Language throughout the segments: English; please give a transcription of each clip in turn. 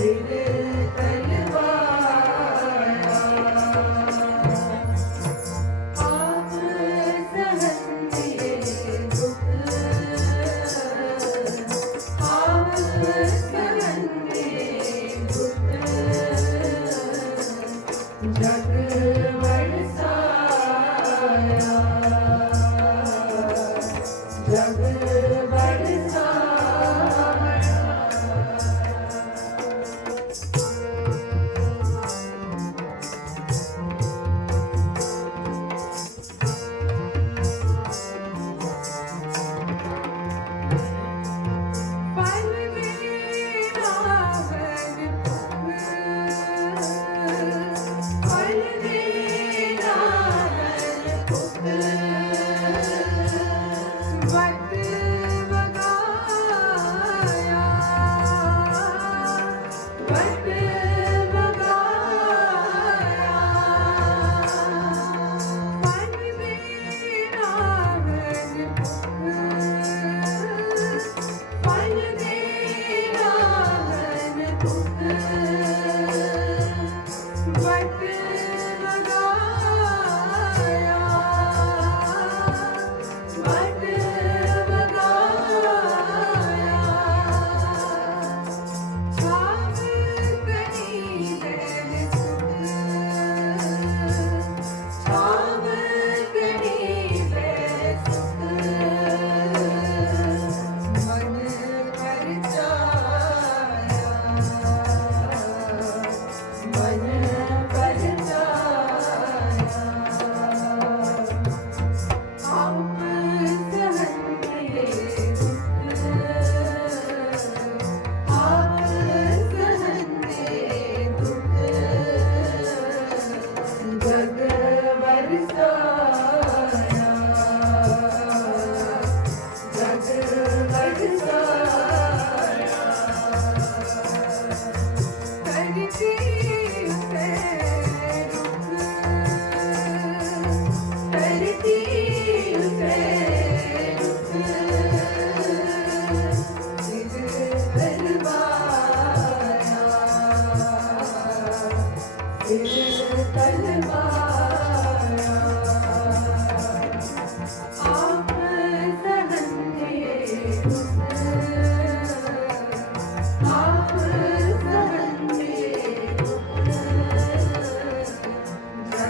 ਆਪ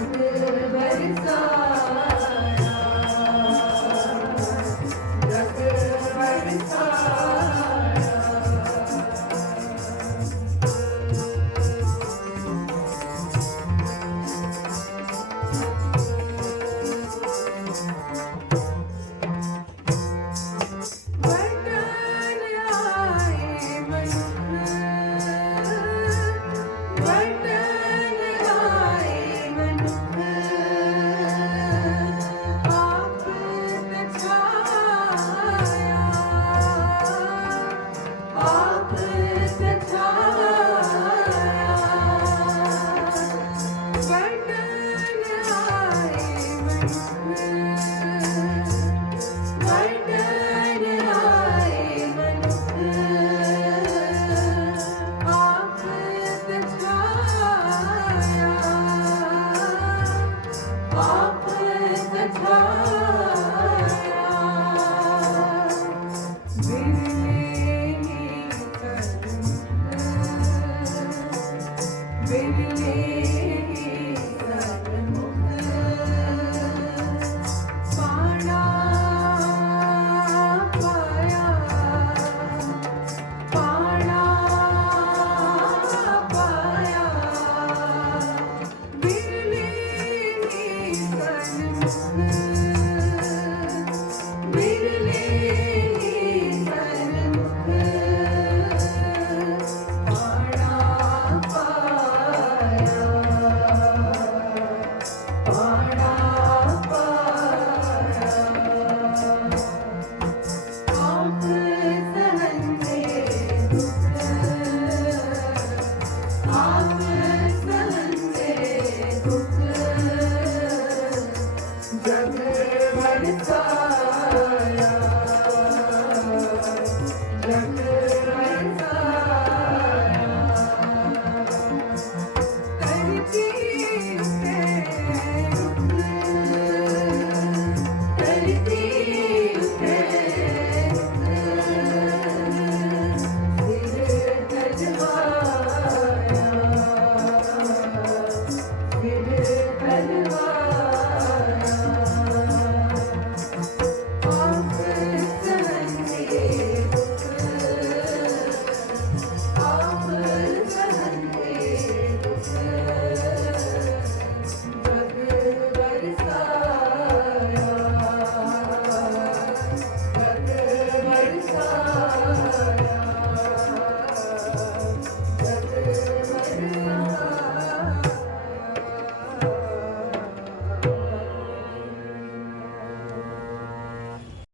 Silver song. Baby.